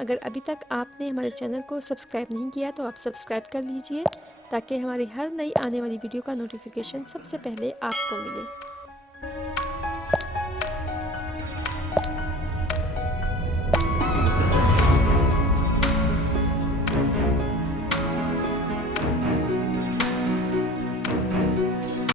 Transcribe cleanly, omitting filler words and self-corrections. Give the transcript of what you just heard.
अगर अभी तक आपने हमारे चैनल को सब्सक्राइब नहीं किया तो आप सब्सक्राइब कर लीजिए ताकि हमारी हर नई आने वाली वीडियो का नोटिफिकेशन सबसे पहले आपको मिले।